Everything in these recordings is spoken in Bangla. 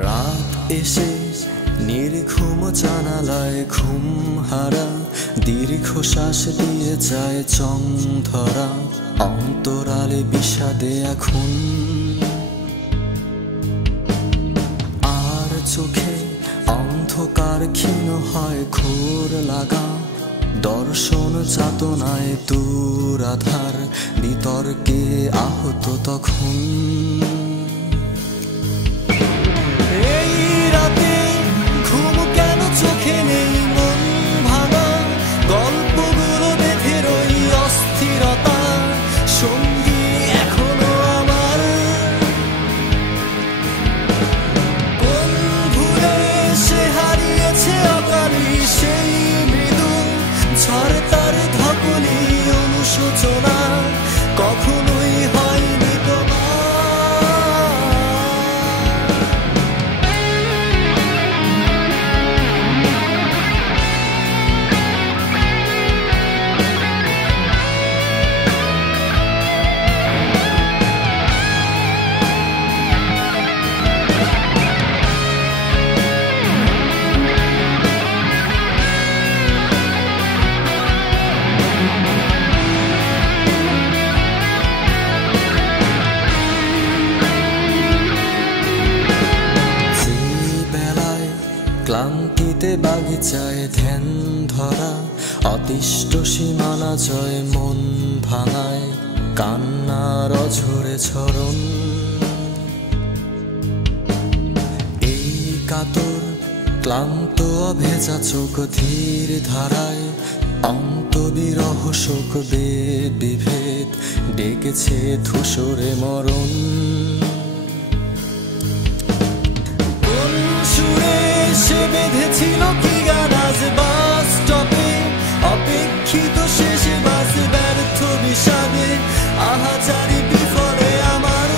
রাত এসে নির্ঘুম জানালায় ঘুম হারা দীর্ঘ শ্বাস দিয়ে যায় চং ধরা অন্তরালে বিষাদে এখন আর চোখে অন্ধকার ক্ষীণ হয় ঘোর লাগা দর্শন যাতনায় দুরাধার বিতর্কে আহত তখন এই রাতে ঘুম কেন চোখে নেই মন ভাঙা গল্পগুলো বেঁধে রই অস্থিরতা সঙ্গী এখনো আমার কোন ভুলে সে হারিয়েছে অকালি সেই মৃদু ঝড় তার ধকলি অনুশোচনা কখনোই হয়নি তোমার ক্লান্তিতে বাগিচায় ধ্যান ধরা অতিষ্ঠ সীমানা জয় মন ভাঙায় কান্নার অঝরে ঝরণ এই কাতর ক্লান্ত অভেজা চোখ ধীর ধারায় অন্তবিরহ শোক বেদ বিভেদ ডেকেছে ধূসরে মরণ সে বেঁধেছিল কি গান আজ বাস স্টপে অপেক্ষিত শেষে বাস ব্যর্থ বিষাদে আহাজারি বিফলে আমার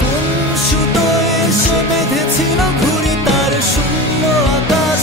কোন সুতোয় সে বেঁধেছিল ঘুড়ি তার শূন্য আকাশ